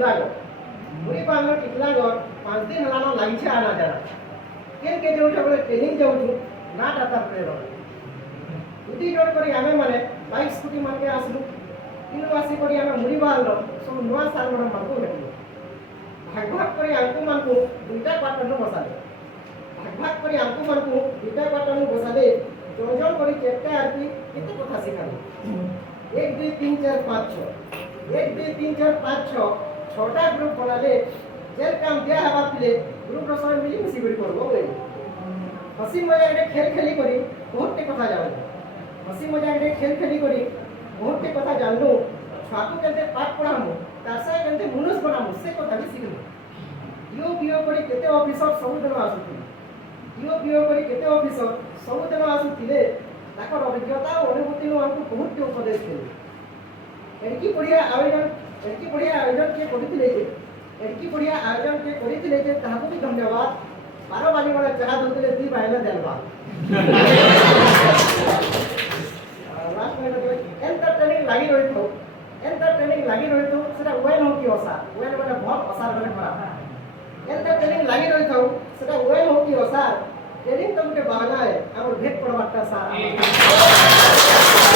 टिकलागढ़ मुड़ी बांधलो टिकलागढ़ 5 दिन हलानो लागिछे आना जाना केन के जो बोले ट्रेनिंग जाउछु ना डाटा प्रेरो उदी जोड़ करी आमे माने बाइक स्कूटी मान के आसलु इन वासी करी आमे मुड़ी बांधलो सब नुवा साल मन मानको भेटलो भाग भाग करी आंकु मानको दुईटा क्वार्टर न बसाले भाग भाग करी आंकु मानको दुईटा क्वार्टर न बसाले जोन जोन करी केते आरपी केते कथा सिखालो 1 2 3 4 5 6 1 2 3 4 5 6 छोटा ग्रुप बनाले जेल काम दिया हवा पिले ग्रुप रो समय मिली मिसी बड़ी करबो बे हसी मजाक रे खेल खेली करी बहुत टे कथा जानो हसी मजाक रे खेल खेली करी बहुत टे कथा जानलो छाकू केते पाठ पढामु तासा केते मनुष्य बनामु से कथा भी सिखलु यो बियो करी केते ऑफिसर सब दिन आसुथिले यो बियो करी केते ऑफिसर सब दिन आसुथिले ताकर अभिज्ञता और अनुभूति नो हमको बहुत टे उपदेश देले एडकी बढ़िया आयोजन के करिथिले जे एडकी बढ़िया आयोजन के करिथिले जे ताहाको भी धन्यवाद 12 बाली वाला चाह दोतले दी बायला देलबा लास्ट में एंटरटेनिंग लागी रहितो सेटा वेल हो कि ओसा वेल माने बहुत असार माने खराब एंटरटेनिंग लागी रहितो सेटा वेल हो कि ओसा ट्रेनिंग तुमके बहाना है हमर भेट पड़वाटा सा